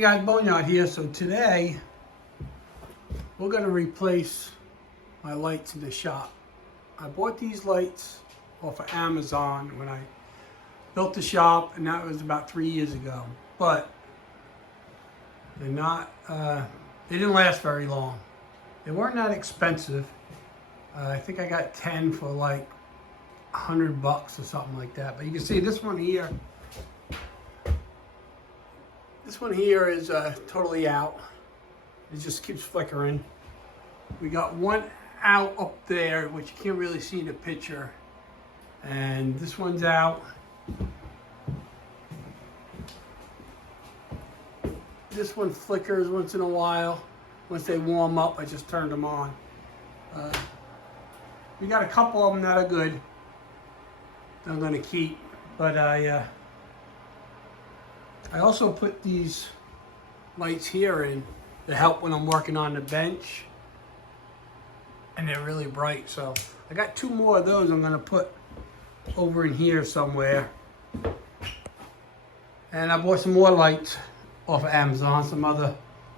Hey guys, Boneyard here. So today we're going to replace my lights in the shop. I bought these lights off of Amazon when I built the shop, and that was about 3 years ago. But they're not, they didn't last very long. They weren't that expensive. I think I got 10 for like $100 or something like that. But you can see this one here. This one here is totally out. It just keeps flickering. We got one out up there, which you can't really see in the picture. And this one's out. This one flickers once in a while. Once they warm up, I just turned them on. We got a couple of them that are good that I'm going to keep. But I also put these lights here in to help when I'm working on the bench. And they're really bright. So I got 2 more of those I'm going to put over in here somewhere. And I bought some more lights off of Amazon, some other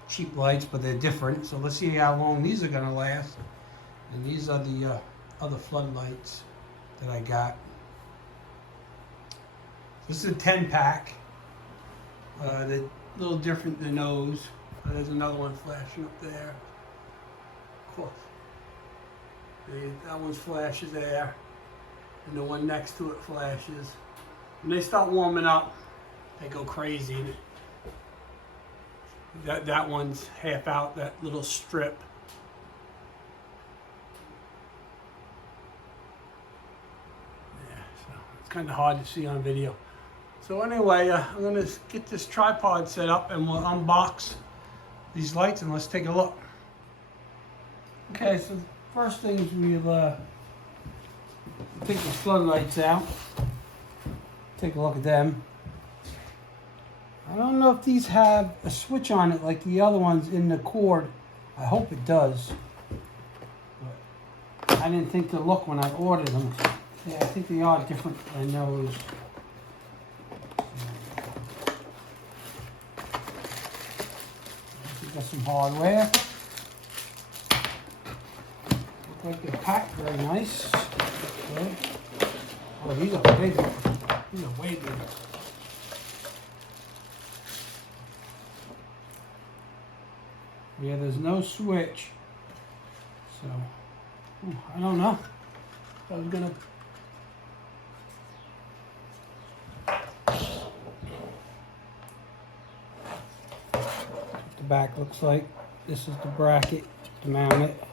cheap lights, but they're different. So let's see how long these are going to last. And these are the other floodlights that I got. This is a 10-pack. They're a little different than those. There's another one flashing up there. Of course. That one flashes there. And the one next to it flashes. When they start warming up, they go crazy. That one's half out, that little strip. Yeah, so it's kind of hard to see on video. So anyway, I'm going to get this tripod set up and we'll unbox these lights and let's take a look. Okay, so the first things we'll take the floodlights out. Take a look at them. I don't know if these have a switch on it like the other ones in the cord. I hope it does. But I didn't think to look when I ordered them. Yeah, I think they are different than those. Got some hardware. Look like they're packed very nice. Okay. Oh, these are big. These are way big. Yeah, there's no switch. So, I don't know. I was gonna. The back looks like. This is the bracket to mount it.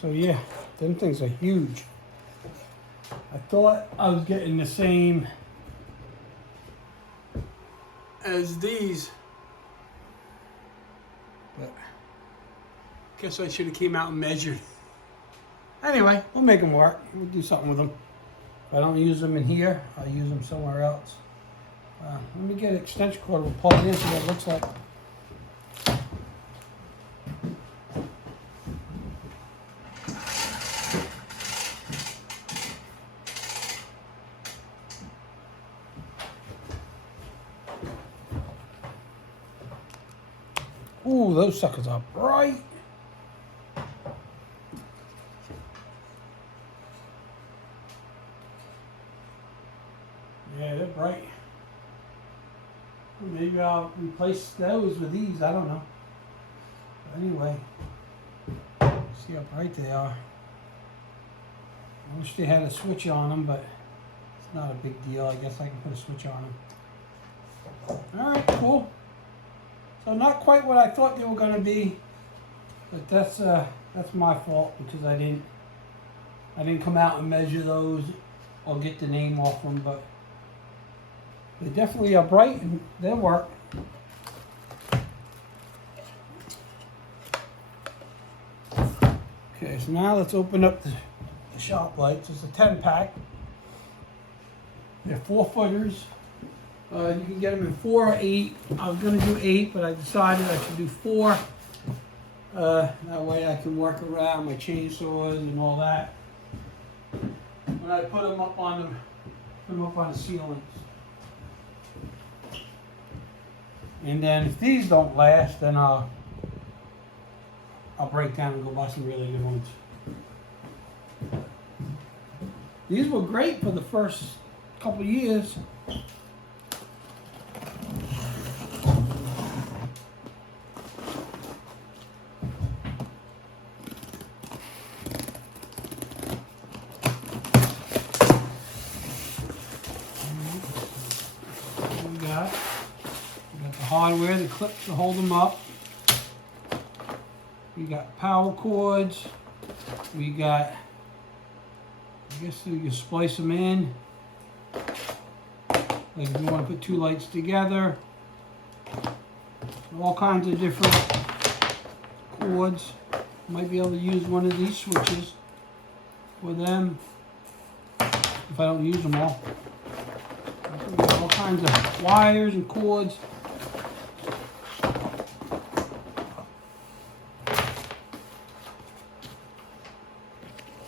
So yeah, them things are huge. I thought I was getting the same as these, but guess I should have came out and measured. Anyway, we'll make them work. We'll do something with them. If I don't use them in here, I'll use them somewhere else. Let me get an extension cord. We'll pull it in, see what it looks like. Ooh, those suckers are bright. Yeah, they're bright. Maybe I'll replace those with these, I don't know. But anyway, see how bright they are. I wish they had a switch on them, but it's not a big deal. I guess I can put a switch on them. Alright, cool. So not quite what I thought they were going to be, but that's my fault because I didn't come out and measure those or get the name off them, but they definitely are bright and they'll work. Okay, so now let's open up the shop lights. It's a 10-pack. They're 4-footers. You can get them in 4 or 8. I was going to do 8, but I decided I should do 4. That way I can work around my chainsaws and all that. When I put them up on the ceilings. And then if these don't last, then I'll break down and go buy some really good ones. These were great for the first couple years. We got the hardware, the clips to hold them up. We got power cords. We got, I guess you can splice them in. Like if you want to put two lights together. All kinds of different cords. Might be able to use one of these switches for them if I don't use them all. We got all kinds of wires and cords.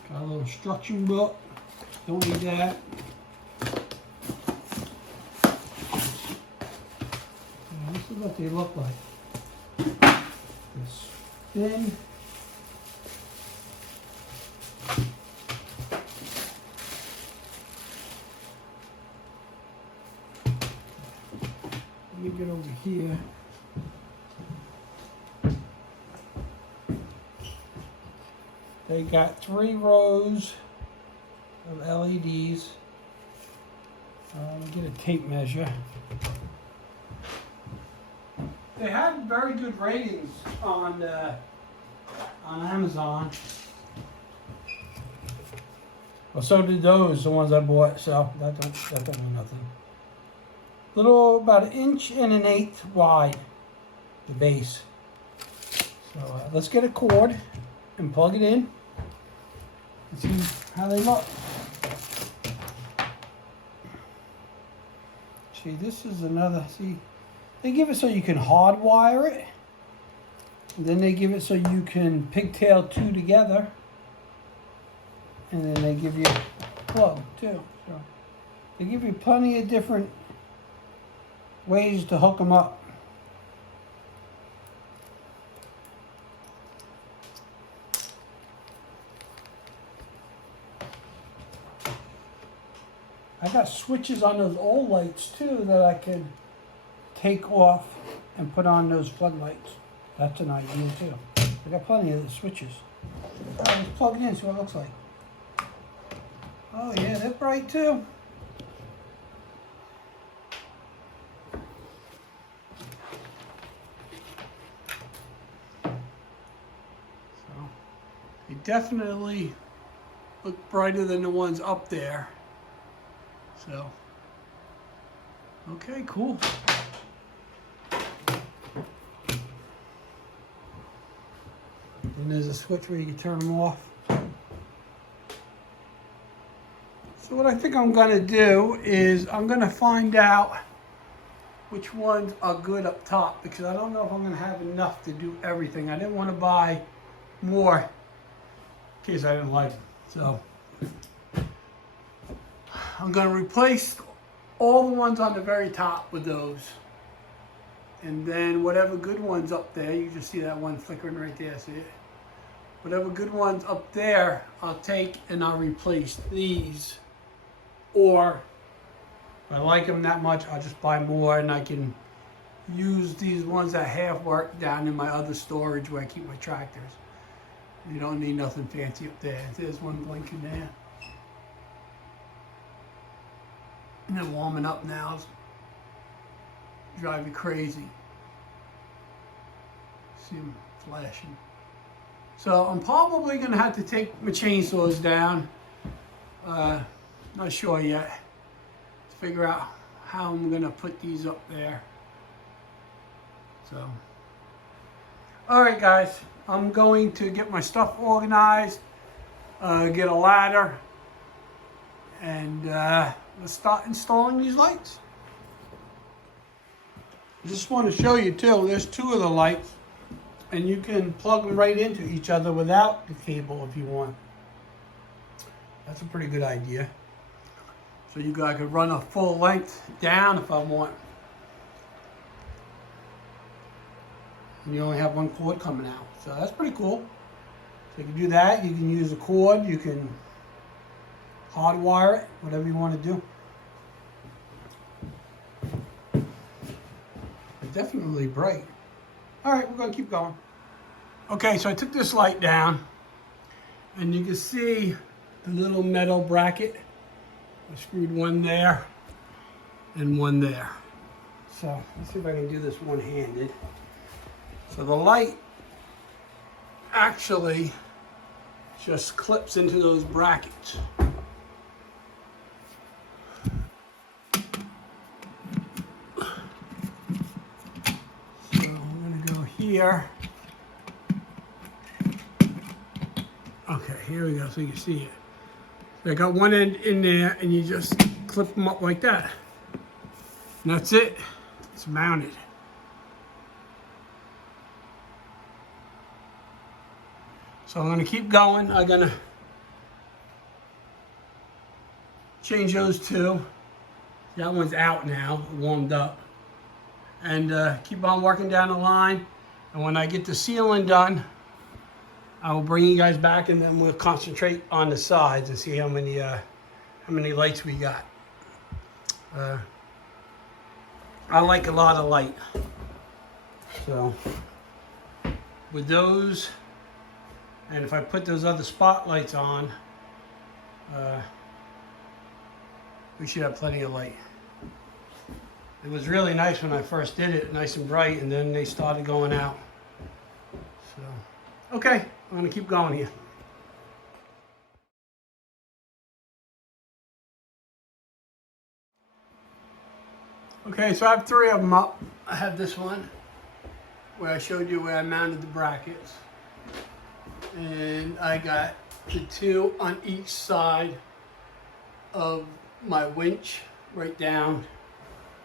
Got a little instruction book. Don't need that. This is what they look like. It's thin. Let me get over here. They got 3 rows of LEDs. Let me get a tape measure. They had very good ratings on Amazon. Well, so did those, the ones I bought. So that don't mean nothing. Little, about 1.1 inch wide, the base. So let's get a cord and plug it in and see how they look. See, this is another, see, they give it so you can hardwire it. And then they give it so you can pigtail 2 together. And then they give you a plug too. So they give you plenty of different ways to hook them up. I got switches on those old lights too that I could take off and put on those floodlights. That's an idea too. I got plenty of the switches. Let's plug it in, see what it looks like. Oh yeah, they're bright too. So they definitely look brighter than the ones up there. So, okay, cool. And there's a switch where you can turn them off. So what I think I'm gonna do is I'm gonna find out which ones are good up top, because I don't know if I'm gonna have enough to do everything. I didn't want to buy more in case I didn't like them. So I'm going to replace all the ones on the very top with those. And then whatever good ones up there, you just see that one flickering right there, see it? Whatever good ones up there, I'll take and I'll replace these. Or if I like them that much, I'll just buy more and I can use these ones that half work down in my other storage where I keep my tractors. You don't need nothing fancy up there. There's one blinking there. And they're warming up now. It's driving me crazy. See them flashing. So I'm probably going to have to take my chainsaws down. Not sure yet. To figure out how I'm going to put these up there. So, alright guys. I'm going to get my stuff organized. Get a ladder. And let's start installing these lights. I just want to show you too, there's 2 of the lights and you can plug them right into each other without the cable if you want. That's a pretty good idea. So you guys could run a full length down if I want. and you only have one cord coming out. So that's pretty cool. So you can do that. You can use a cord. You can hardwire it, whatever you want to do. It's definitely bright. All right, we're going to keep going. Okay, so I took this light down, and you can see the little metal bracket. I screwed one there and one there. So let's see if I can do this one-handed. So the light actually just clips into those brackets. So I'm gonna go here. Okay, here we go, so you can see it. So I got one end in there, and you just clip them up like that. And that's it. It's mounted. So I'm going to keep going. I'm going to change those two. That one's out now, warmed up. And keep on working down the line. And when I get the ceiling done, I will bring you guys back, and then we'll concentrate on the sides and see how many lights we got. I like a lot of light. So with those, and if I put those other spotlights on, we should have plenty of light. It was really nice when I first did it, nice and bright, and then they started going out. So, okay, I'm gonna keep going here. Okay, so I have three of them up. I have this one where I showed you where I mounted the brackets. And I got the two on each side of my winch right down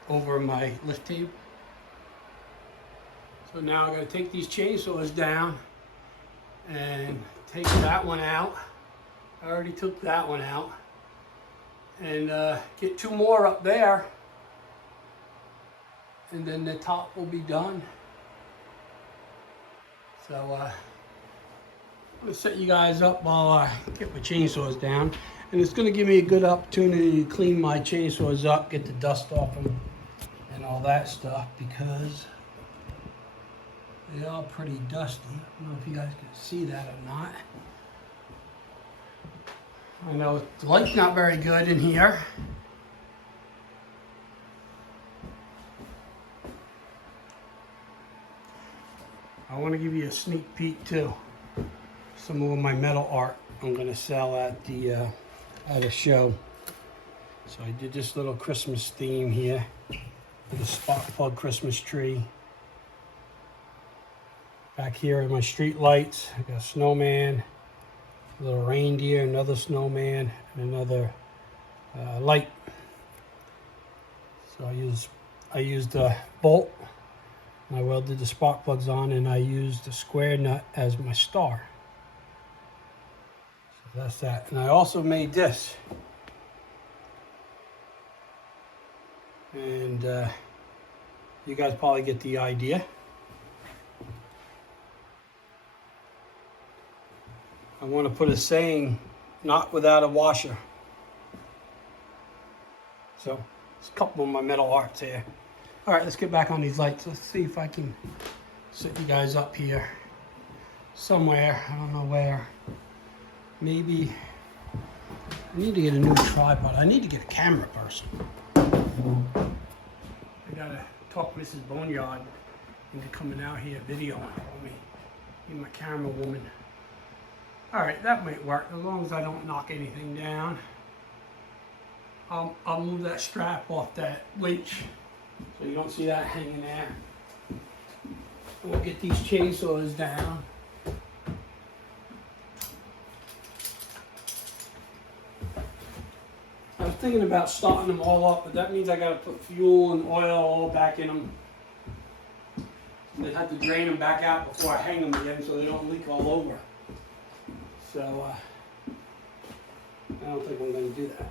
over my lift table. So now I gotta take these chainsaws down and take that one out. I already took that one out. And get two more up there. And then the top will be done. So I'm gonna set you guys up while I get my chainsaws down. And it's gonna give me a good opportunity to clean my chainsaws up, get the dust off them and all that stuff, because they are pretty dusty. I don't know if you guys can see that or not. I know the light's not very good in here. I want to give you a sneak peek too. Some more of my metal art I'm going to sell at a show. So I did this little Christmas theme here with a spark plug Christmas tree. Back here are my street lights. I got a snowman, a little reindeer, another snowman, and another light. So I used a bolt. I welded the spark plugs on, and I used the square nut as my star. So that's that. And I also made this. And you guys probably get the idea. I want to put a saying, "Not without a washer." So there's a couple of my metal arts here. All right, let's get back on these lights. Let's see if I can set you guys up here somewhere. I don't know where. Maybe I need to get a new tripod. I need to get a camera person. I gotta talk Mrs. Boneyard into coming out here videoing for me. Be my camera woman. All right, that might work as long as I don't knock anything down. I'll move that strap off that winch, so you don't see that hanging there. We'll get these chainsaws down. I was thinking about starting them all up, but that means I gotta put fuel and oil all back in them. And then have to drain them back out before I hang them again so they don't leak all over. So I don't think I'm gonna do that.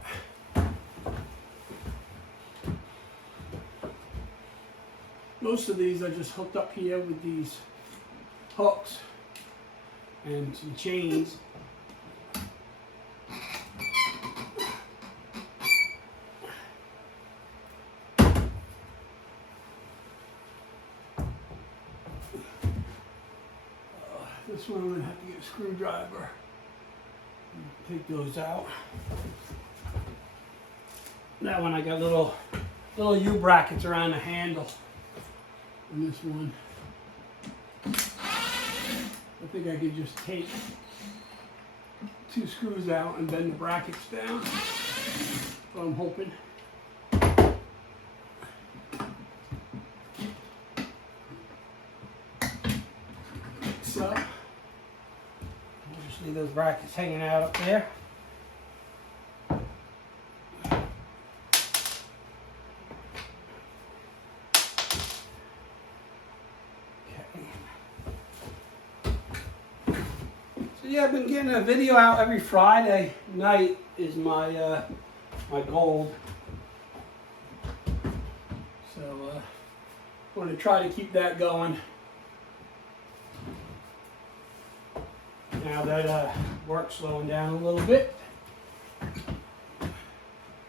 Most of these are just hooked up here with these hooks and some chains. This one I'm gonna have to get a screwdriver and take those out. That one I got little U-brackets around the handle. And this one, I think I could just take 2 screws out and bend the brackets down. That's what I'm hoping. So, I'll just leave those brackets hanging out up there. Yeah, I've been getting a video out every Friday night is my my goal. So I'm going to try to keep that going. Now that work's slowing down a little bit.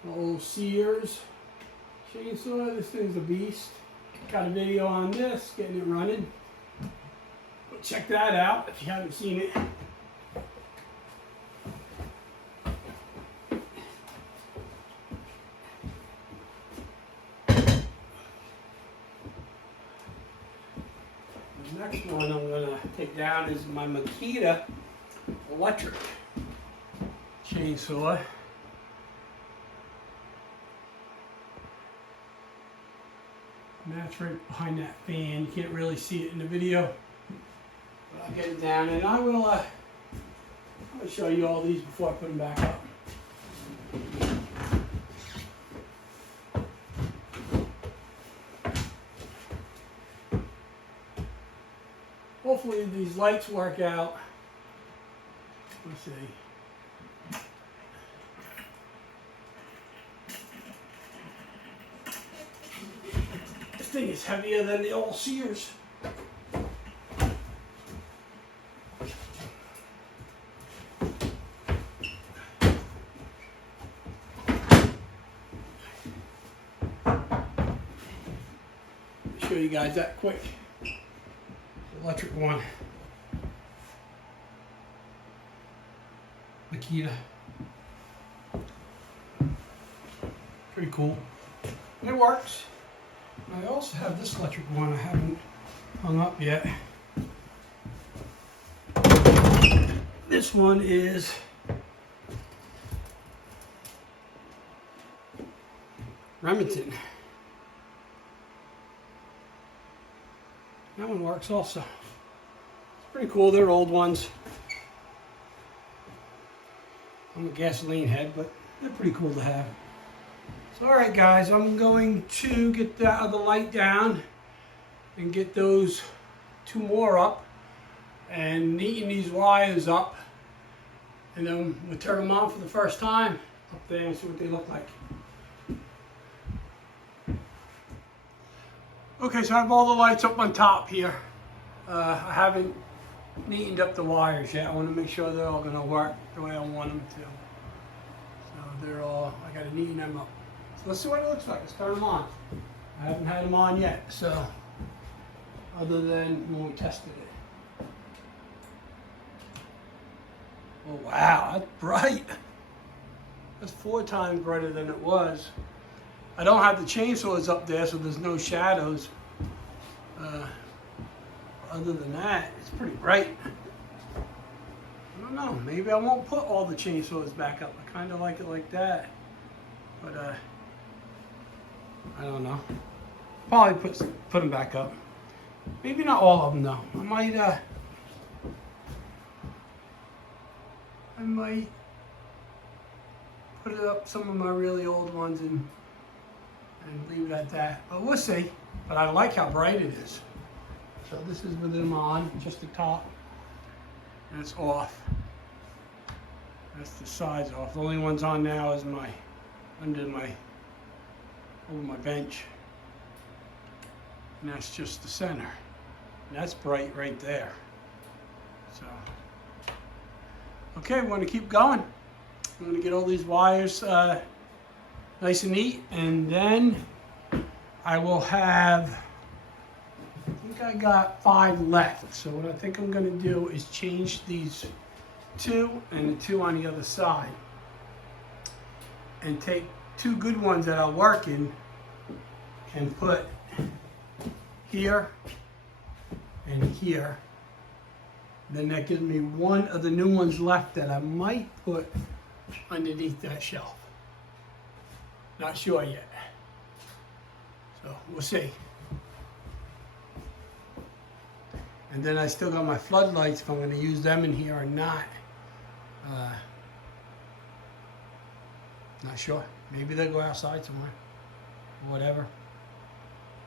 Old Sears chainsaw, this thing's a beast. Got a video on this, getting it running. Go check that out if you haven't seen it. Next one I'm going to take down is my Makita electric chainsaw. And that's right behind that fan. You can't really see it in the video, but I'll get it down and I will I'll show you all these before I put them back up. Hopefully these lights work out. Let's see. This thing is heavier than the old Sears. Show you guys that quick. Electric one. Makita. Pretty cool. It works. I also have this electric one I haven't hung up yet. This one is Remington. That one works also. It's pretty cool. They're old ones. I'm a gasoline head, but they're pretty cool to have. So, all right, guys, I'm going to get that other light down and get those 2 more up and neaten these wires up, and then we'll turn them on for the first time up there and see what they look like. Okay, so I have all the lights up on top here. I haven't neatened up the wires yet. I want to make sure they're all going to work the way I want them to. So they're all, I got to neaten them up. So let's see what it looks like. Let's turn them on. I haven't had them on yet, so other than when we tested it. Oh wow, that's bright. That's 4 times brighter than it was. I don't have the chainsaws up there, so there's no shadows. Other than that, it's pretty bright. I don't know, maybe I won't put all the chainsaws back up. I kind of like it like that. But I don't know. Probably put them back up. Maybe not all of them though. I might put it up some of my really old ones and leave it at that. But we'll see. But I like how bright it is. So this is with them on, just the top. And it's off. That's the sides off. The only one's on now is over my bench. And that's just the center. And that's bright right there. So, okay, we're going to keep going. I'm going to get all these wires nice and neat, and then I will have, I think I got 5 left. So what I think I'm going to do is change these 2 and the 2 on the other side, and take 2 good ones that are working and put here and here. Then that gives me 1 of the new ones left that I might put underneath that shelf. Not sure yet. So we'll see. And then I still got my floodlights, if I'm going to use them in here or not. Not sure. Maybe they'll go outside somewhere. Whatever.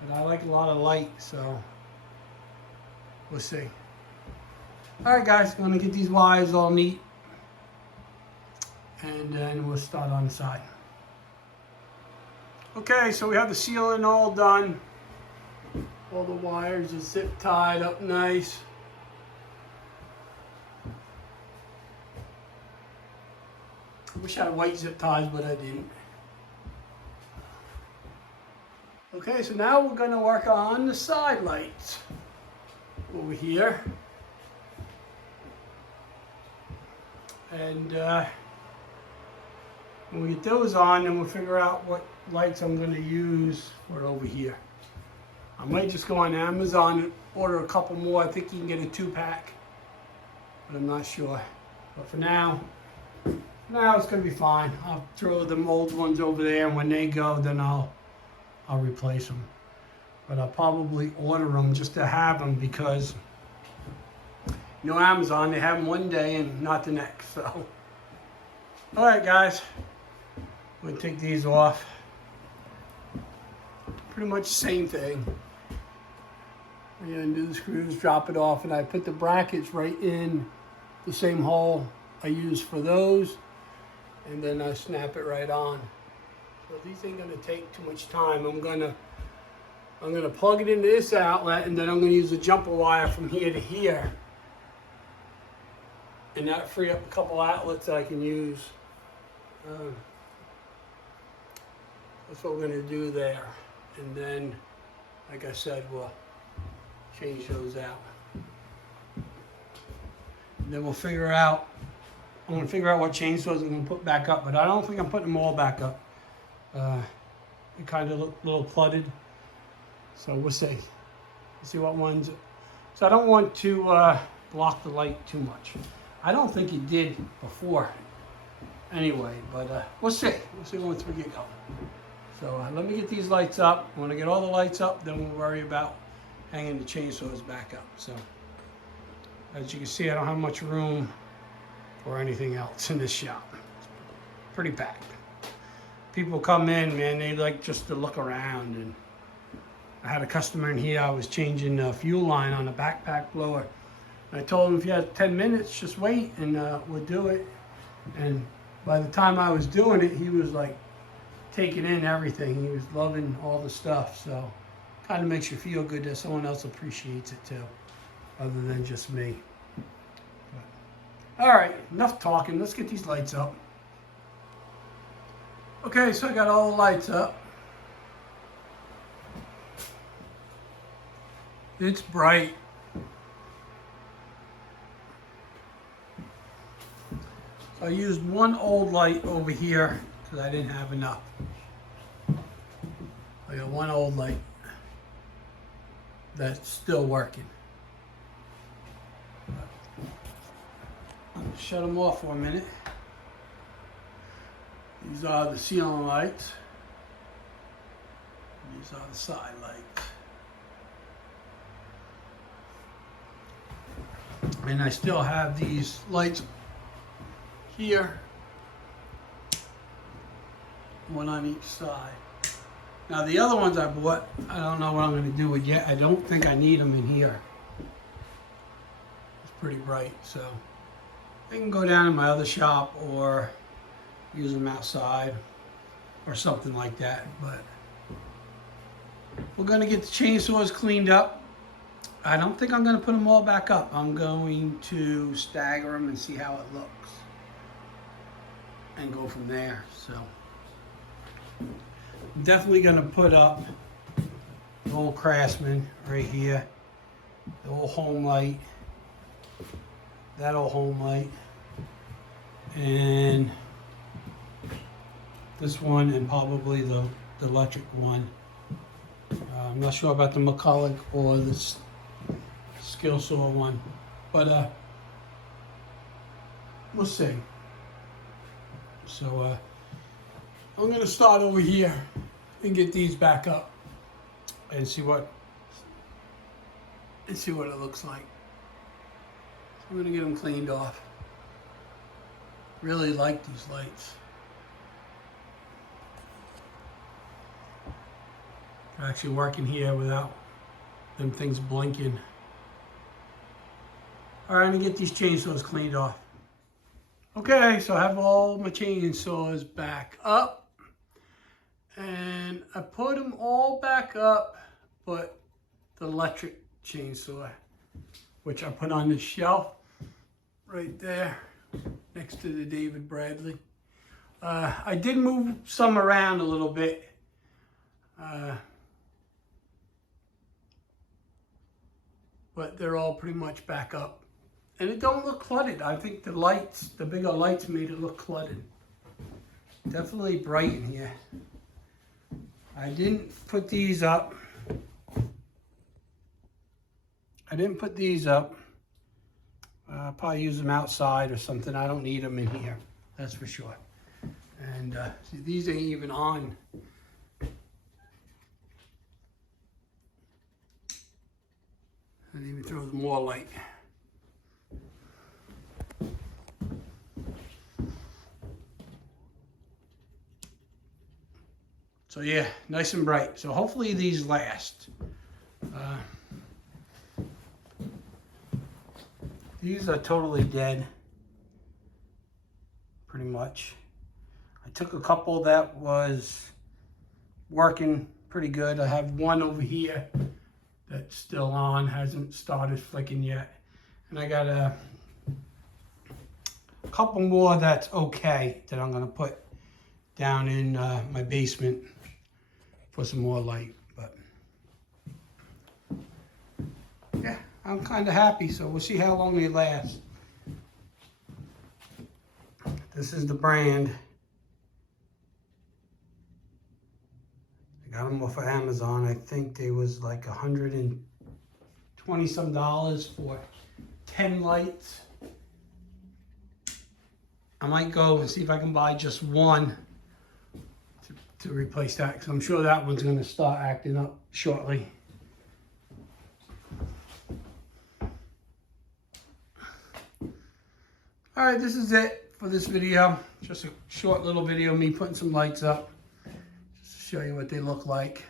But I like a lot of light, so we'll see. Alright guys, I'm going to get these wires all neat, and then we'll start on the side. Okay, so we have the sealing all done. All the wires are zip tied up nice. I wish I had white zip ties, but I didn't. Okay, so now we're going to work on the side lights over here. And when we get those on, then we'll figure out what lights I'm going to use for it over here. I might just go on Amazon and order a couple more. I think you can get a 2-pack, but I'm not sure. But for now it's going to be fine. I'll throw the old ones over there, and when they go, then I'll replace them. But I'll probably order them just to have them, because you know, Amazon, they have them one day and not the next. So, all right, guys, I'm gonna take these off. Pretty much the same thing. We're gonna do the screws, drop it off, and I put the brackets right in the same hole I use for those, and then I snap it right on. So these ain't gonna take too much time. I'm gonna plug it into this outlet, and then I'm gonna use the jumper wire from here to here. And that free up a couple outlets I can use. That's what we're going to do there. And then, like I said, we'll change those out. And then we'll figure out, I'm going to figure out what chainsaws I'm going to put back up. But I don't think I'm putting them all back up. It kind of look a little flooded. So we'll see. We'll see what ones. So I don't want to block the light too much. I don't think it did before anyway, but we'll see. We'll see once we get going. So let me get these lights up. When I get all the lights up, then we'll worry about hanging the chainsaws back up. So as you can see, I don't have much room for anything else in this shop. It's pretty packed. People come in, man, they like just to look around. And I had a customer in here, I was changing the fuel line on a backpack blower. I told him, if you have 10 minutes, just wait, and we'll do it. And by the time I was doing it, he was like taking in everything. He was loving all the stuff. So kind of makes you feel good that someone else appreciates it too, other than just me. But, all right, enough talking. Let's get these lights up. Okay, so I got all the lights up. It's bright. I used one old light over here because I didn't have enough. I got one old light that's still working. I'll shut them off for a minute. These are the ceiling lights. These are the side lights. And I still have these lights here, one on each side. Now the other ones I bought, I don't know what I'm going to do with yet. I don't think I need them in here. It's pretty bright, so they can go down in my other shop or use them outside or something like that. But we're going to get the chainsaws cleaned up. I don't think I'm going to put them all back up. I'm going to stagger them and see how it looks. And go from there, so. I'm definitely going to put up the old Craftsman right here. The old home light. That old home light. And this one and probably the electric one. I'm not sure about the McCulloch or the Skill Saw one, but we'll see. So I'm gonna start over here and get these back up and see what it looks like. So I'm gonna get them cleaned off. Really like these lights. They're actually working here without them things blinking. All right, I'm gonna get these chainsaws cleaned off. Okay, so I have all my chainsaws back up. And I put them all back up, but the electric chainsaw, which I put on the shelf right there next to the David Bradley. I did move some around a little bit. But they're all pretty much back up. And it don't look cluttered. I think the lights, the bigger lights made it look cluttered. Definitely bright in here. I didn't put these up. I'll probably use them outside or something. I don't need them in here, that's for sure. And see, these ain't even on. I didn't even throw more light. So yeah, nice and bright. So hopefully these last. These are totally dead, pretty much. I took a couple that was working pretty good. I have one over here that's still on, hasn't started flicking yet. And I got a couple more that's okay that I'm gonna put down in my basement for some more light. But yeah, I'm kind of happy, so we'll see how long they last. This is the brand. I got them off of Amazon. I think they was like $120 some for 10 lights. I might go and see if I can buy just one to replace that, because I'm sure that one's going to start acting up shortly. All right, this is it for this video. Just a short little video of me putting some lights up, just to show you what they look like.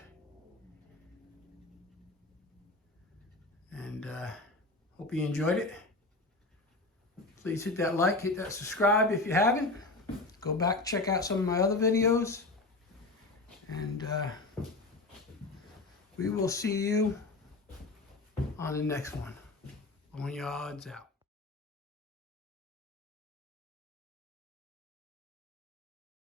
And hope you enjoyed it. Please hit that like, hit that subscribe if you haven't. Go back, check out some of my other videos. And we will see you on the next one. Boneyards out.